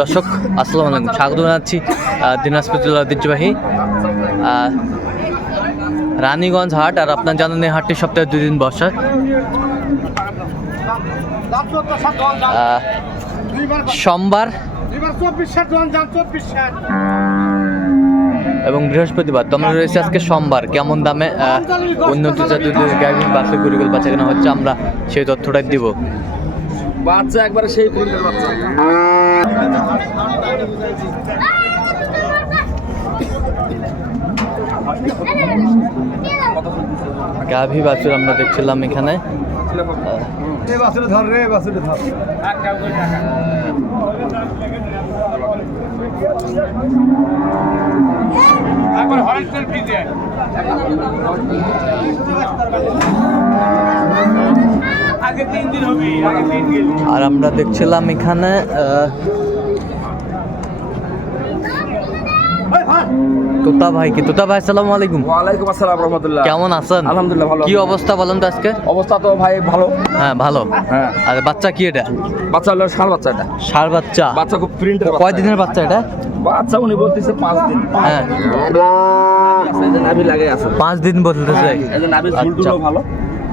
দর্শক, আসসালামু আলাইকুম। স্বাগত জানাচ্ছি দিনাজপুর জেলার ঐতিহ্যবাহী রানীগঞ্জ হাট, আর আপনার জানেন এই হাটটি সপ্তাহে দুই দিন বসে। সোমবার এবং বৃহস্পতিবার। তোমরা রয়েছে আজকে সোমবার। কেমন দামে উন্নত জাতের গাড়ি বাসে গরিগুলো বাচ্চা কেনা হচ্ছে, আমরা সেই তথ্যটাই দিব। বাচ্চা একবারে সেই প্রিন্টের বাচ্চা। গাভী বাছুর আমরা দেখছিলাম এখানে। ধর আর আমরা দেখছিলাম এখানে তোতা ভাই কি? তোতা ভাই আসসালামু আলাইকুম। ওয়ালাইকুম আসসালাম রহমতুল্লাহ। কেমন আছেন? আলহামদুলিল্লাহ ভালো কি অবস্থা বলেন তো আজকে? অবস্থা তো ভাই ভালো। হ্যাঁ ভালো। হ্যাঁ। আর বাচ্চা কি এটা? বাচ্চা হলো ষাঁড় বাচ্চা এটা। ষাড় বাচ্চা। বাচ্চা খুব কয় দিনের বাচ্চা এটা? বাচ্চা উনি বলতেছে পাঁচ দিন। হ্যাঁ। পাঁচ দিন বলতেছে। আচ্ছা। ভালো।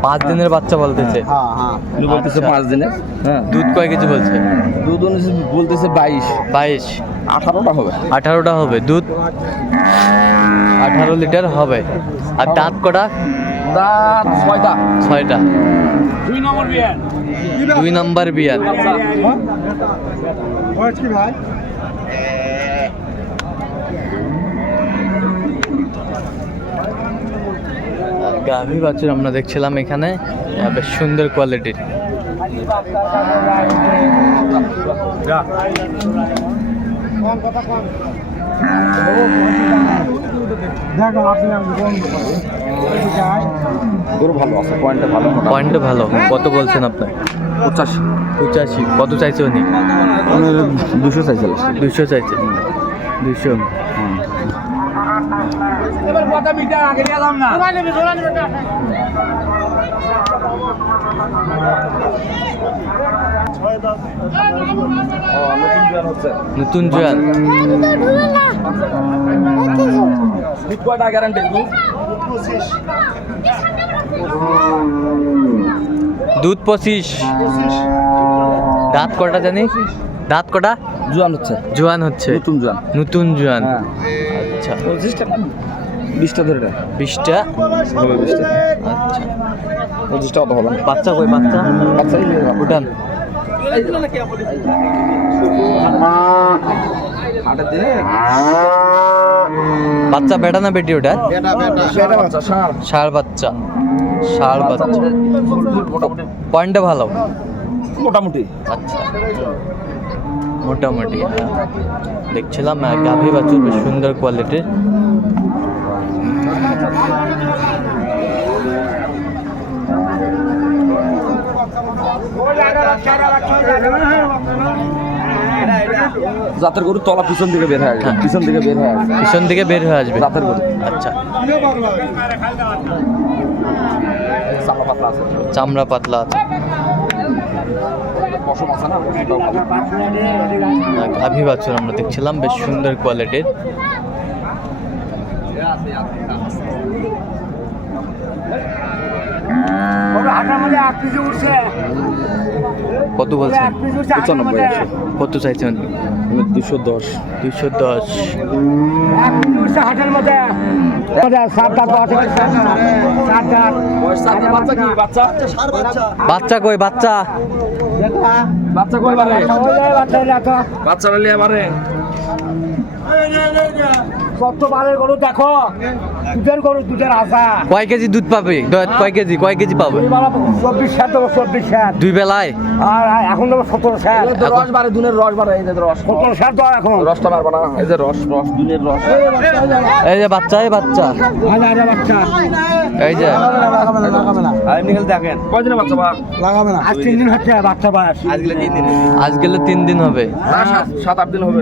পাঁচ দিনের বাচ্চা বলতেছে। হ্যাঁ হ্যাঁ উনি বলতেছে আচ্ছা। পাঁচ দিনে হ্যাঁ। দুধ কয় কেজি বলছে? দুধ উনি বলতেছে বাইশ। বাইশ। আঠারোটা হবে। আঠারোটা হবে। দুধ আঠারো লিটার হবে। আর দাঁত কটা? দাঁত ছয়টা। ছয়টা। দুই নম্বর বিয়ার। দুই নাম্বার বিয়ান বয়স কি ভাই? গাভী বাছুর আমরা দেখছিলাম এখানে বেশ সুন্দর কোয়ালিটির গরু ভালো আছে পয়েন্টে ভালো পয়েন্ট ভালো কত বলছেন আপনার পঁচাশি। পঁচাশি কত চাইছে উনি? দুশো চাইছিল দুশো চাইছে। দুশো। নতুন জোয়ান। কয়টা গ্যারান্টি দুধ পঁচিশ। দাঁত কটা জানি দাঁত কটা? জোয়ান হচ্ছে। জোয়ান হচ্ছে। নতুন জোয়ান। নতুন জোয়ান। হ্যাঁ। আচ্ছা। পঁচিশটা বিশটা ধরে নেয় বিশটা? হবে বিশটা। আচ্ছা। পঁচিশটা অত হবে বাচ্চা কই বাচ্চা? বাচ্চা দিনে বাচ্চা বেটা না বেটি ওটা? ষাঁড় বাচ্চা ষাড় বাচ্চা। পয়েন্টটা ভালো। মোটামুটি। আচ্ছা। মোটামুটি হ্যাঁ। দেখছিলাম গাভী বাছুর বেশ সুন্দর কোয়ালিটির জাতের গরু তলা পিছন দিকে বের হয়ে আসবে। হ্যাঁ। পিছন দিকে বের হয়ে আসবে। পিছন দিকে বের হয়ে আসবে। জাতের গরু। আচ্ছা। চামড়া পাতলা আছে পশম আছে না পশমটাও ভালো। আহ, গাভী বাছুর আমরা দেখছিলাম বেশ সুন্দর কোয়ালিটির। কত বলছেন পঁচানব্বই একশো। কত চাইছেন? দুশো দশ। দুশো দশ। বাচ্চা কই বাচ্চা? বাচ্চা গরু দেখো দুধের গরু দুধের আশা কয় কেজি দুধ পাবে? কয় কেজি কয় কেজি পাবে? চব্বিশ সাত দেবো চব্বিশ সাত দুই বেলায়? আর এখন দেবো সতেরো সাত রস বারে দুনের রস বারে এই যে রস সতেরো সাত দাও এখন রসটা মারবা না এই যে রস রস দুনের রস এই যে বাচ্চা বাচ্চা বাচ্চা। এই যে। না লাগাবে না আর নিখেল দেখেন কয়দিনে বাচ্চা বা লাগাবে না। আজ তিন দিন হচ্ছে বাচ্চা বয়স। আজকে তিন দিন। আজ গেলে তিন দিন হবে। সাত আট দিন হবে।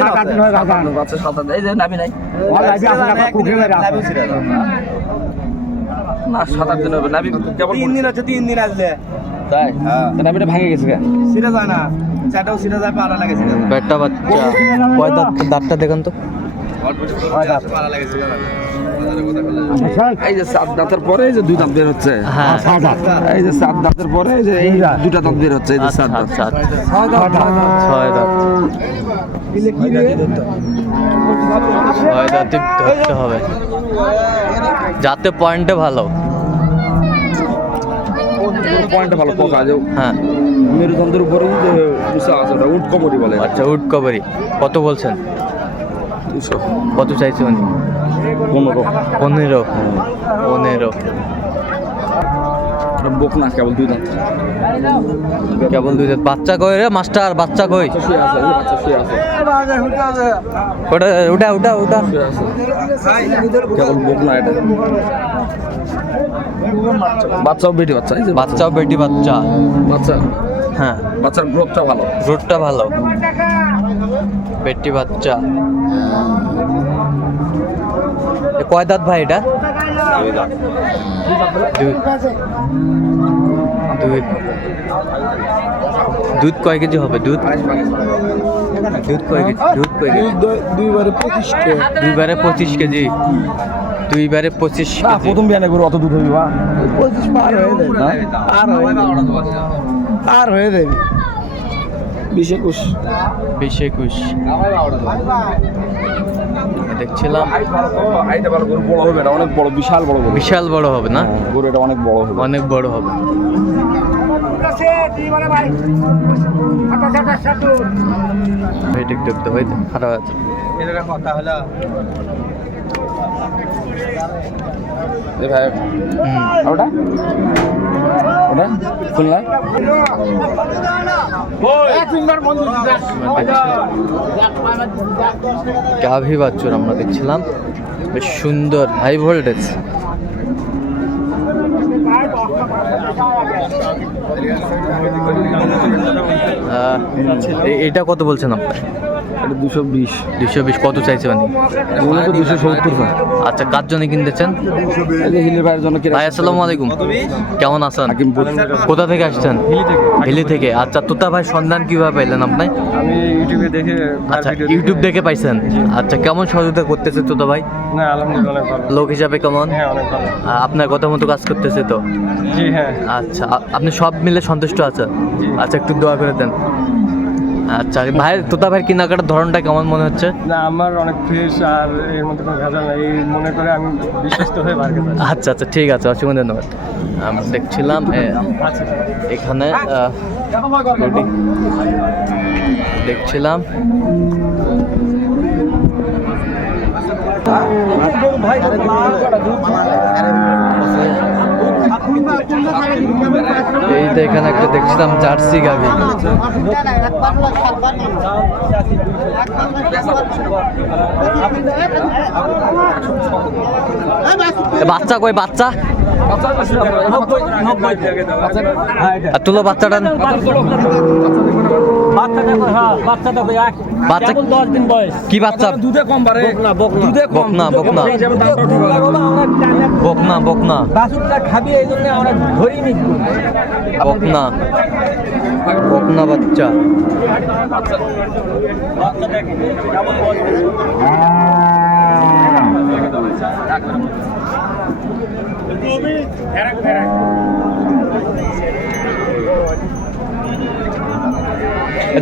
সাত আট দিন হয় বাচ্চা সাত আট। এই যে নাবি নাই। না সাত আট দিন হবে। নাবি কেবল তিন দিন হচ্ছে তিন দিন আসলে। তাই? নাবিটা ভাঙে গেছে সেটা যায় না। বেটা বাচ্চা। কয় দাঁত দাঁতটা দেখুন তো। এই যে সাত দাঁতের পরে এই যে দুই দাঁত বের হচ্ছে। এই যে সাত দাঁতের পরে এই যে এই দুটা দাঁত বের হচ্ছে এই যে সাত দাঁত। ছয় দাঁত ছয় দাঁতই ধরতে হবে। যাতে পয়েন্টে ভালো। পয়েন্ট ভালো পোকা হ্যাঁ। মেরুদণ্ডের উপরে উট কবরি বলে। আচ্ছা উড কভারি কত বলছেন? দুশো। কত চাইছে উনি? পনেরো। পনেরো? পনেরো। বোক না কেবল দুই দাঁত। কেবল দুই দাঁত। বাচ্চা কই রে মাস্টার? বাচ্চা কই? ওটা উঠা উঠা উঠা। কেবল বোক না এটা। বাচ্চাও বেটি বাচ্চা এই যে বাচ্চাও বেটি বাচ্চা। বাচ্চা। হ্যাঁ। বাচ্চার গ্রোথটা ভালো। রুটটা ভালো। বেটি বাচ্চা। কয় দাঁত ভাই এটা? দুধ কয় কেজি হবে? দুধ? দুধ কয় কেজি? দুধ কয় কেজি? দুইবারে পঁচিশ কেজি দুইবারে পঁচিশ কেজি। দুইবারে পঁচিশ কেজি। প্রথম বিয়ানে করে অত দুধ হইবা পঁচিশ পার হয়ে যাবে পার হয়ে পার হয়ে যাবে। বিশ একুশ। বিশ একুশ। দেখছিলাম। হাইটটা গরু বড় হবে না? অনেক বড় বিশাল বড় বিশাল বড় হবে। না গরু এটা অনেক বড় হবে অনেক বড় হবে ভাই ওটা? ওটা? খুলনা? গাভী বাচ্চুর আমরা দেখছিলাম। বেশ সুন্দর হাই ভোল্টেজ এটা কত বলছেন আপনি? এটা দুশো বিশ। দুশো বিশ কত চাইছে মানে মূলত দুশো সত্তর আচ্ছা কার জন্য কিনতেছেন? এই যে হিলের ভাইয়ের জন্য ভাই আসসালামু আলাইকুম। কেমন আছেন? কোথা থেকে আসছেন? হিলি থেকে। আচ্ছা তোতা ভাই সন্ধান কীভাবে পেলেন আপনি? আমি ইউটিউবে দেখে আচ্ছা ইউটিউব দেখে পাইছেন? আচ্ছা কেমন সহযোগিতা করতেছে তোতা ভাই? না আলহামদুলিল্লাহ ভালো। লোক হিসাবে কেমন? হ্যাঁ অনেক ভালো। আপনার কথা মতো কাজ করতেছে তো? জি হ্যাঁ। আচ্ছা আপনি সব মিলে সন্তুষ্ট আছেন? আচ্ছা একটু দোয়া করে দেন। আচ্ছা ভাইয়ের তোতা ভাইয়ের কেনাকাটার ধরনটা কেমন মনে হচ্ছে? না আমার অনেক ফ্রেশ আর এর মধ্যে কোনো ভেজাল নাই। এই মনে করে আমি বিশ্বস্ত হয়ে বার আচ্ছা আচ্ছা ঠিক আছে অসংখ্য ধন্যবাদ। আমরা দেখছিলাম আচ্ছা। এখানে আহ, রুটি এই তো এখানে একটা দেখছিলাম জার্সি গাবি বাচ্চা কই বাচ্চা? আর তুলো বাচ্চাটা। বাচ্চা দিন বয়স। কি বাচ্চা? দুধে কম বকনা, বকনা। বকনা বকনা। বাসুরটা খাবি এই জন্য আমরা বকনা। বকনা বাচ্চা।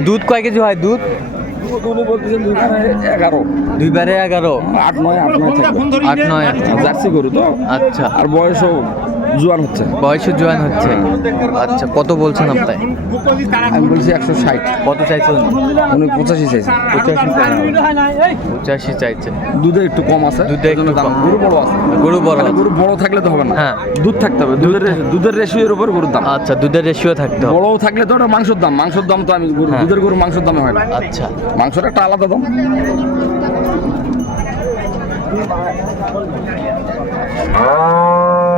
দুধ কয় কেজি হয় দুধ? বলতেছেন দুইখানে এগারো। আট নয় আট নয় আট নয়। জার্সি গরু তো। আচ্ছা। আর বয়সও জোয়ান হচ্ছে। বয়সে জয়েন হচ্ছে। আচ্ছা কত বলছেন আপনি আমি বলছি একশো ষাট। কত চাইছেন? উনি পঁচাশি চাইছে পঁচাশি পঁচাশি চাইছে দুধে একটু কম আছে দুধে একটু দাম। গরু বড় আছে। গরু বড়। গরু বড় থাকলে তো হবে না। হ্যাঁ। দুধ থাকতে হবে। দুধের দুধের রেশিওর উপর গরুর দাম। আচ্ছা দুধের রেশিও থাকতে হবে। বড়ও থাকলে তো ওটা মাংসের দাম। মাংসের দাম তো আমি হ্যাঁ। দুধের গরু মাংসের দামে হয় না। আচ্ছা। মাংসের একটা আলাদা দাম। বাসুর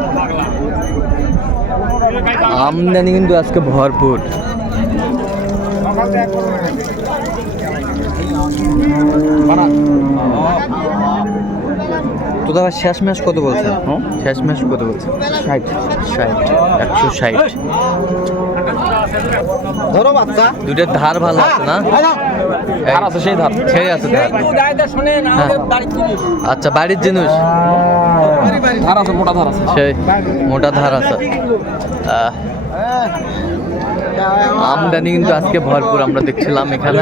আমদানি কিন্তু আজকে ভরপুর। তো দাদা শেষ ম্যাচ কত বলছে শেষ ম্যাচ কত বলছে ষাট ষাট একশো ষাট। ধরো বাচ্চা দুটোর ধার ভালো আছে না ধার আছে সেই ধার সেই আছে ধার হ্যাঁ। আচ্ছা বাড়ির জিনিস ধার আছে মোটা ধার আছে সেই মোটা ধার আছে আমদানি কিন্তু আজকে ভরপুর আমরা দেখছিলাম এখানে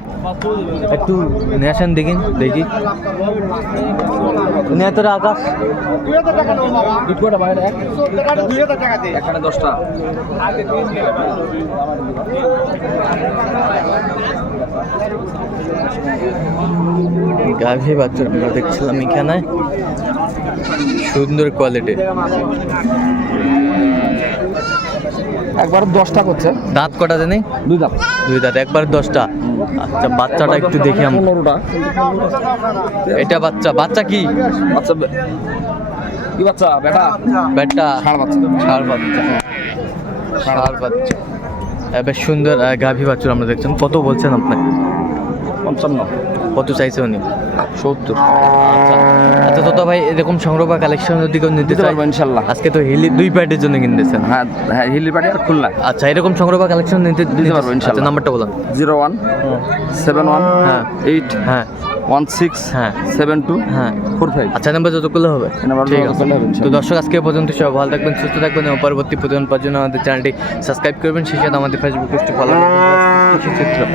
একটু নিয়ে আসেন দেখি দেখি। নিয়ে আকাশ। এখানে দশটা। গাভী বাচ্চা আমরা দেখছিলাম এখানে। সুন্দর কোয়ালিটি একবার দশটা করছে। দাঁত কটা জানি? দুই দাম দুই দাঁত একবার দশটা। আচ্ছা বাচ্চাটা একটু দেখি আমরা এটা বাচ্চা বাচ্চা কি? বাচ্চা কি বাচ্চা? বেটা? ষাঁড় বাচ্চা। ষাঁড় বাচ্চা। ষাঁড় বাচ্চা। বেশ সুন্দর গাভী বাচ্চা আমরা দেখছেন। কত বলছেন আপনি? পঞ্চান্ন। কত চাইছে উনি? সত্তর। আচ্ছা। আচ্ছা তো ভাই এরকম সংগ্রহ বা কালেকশন যদি কেউ নিতে চায় ইনশাল্লাহ। আজকে তো হিলি দুই প্যাডের জন্য কিনতেছেন। হ্যাঁ হ্যাঁ হিলিপাটি আর খুলনা। আচ্ছা এরকম সংগ্রহ বা কালেকশন নিতে দিতে পারব, আচ্ছা ইনশাল্লাহ। নাম্বারটা বলুন। জিরো ওয়ান সেভেন ওয়ান হ্যাঁ। এইট হ্যাঁ। ওয়ান সিক্স হ্যাঁ। সেভেন টু হ্যাঁ। Four five. আচ্ছা নাম্বার যতগুলো হবে। ঠিক আছে। হবে, তো দর্শক আজকে পর্যন্ত সবাই ভালো থাকবেন সুস্থ থাকবেন এবং পরবর্তী আমাদের চ্যানেলটি সাবস্ক্রাইব করবেন। সেই সাথে আমাদের ফেসবুক পেজটি ফলো করবেন।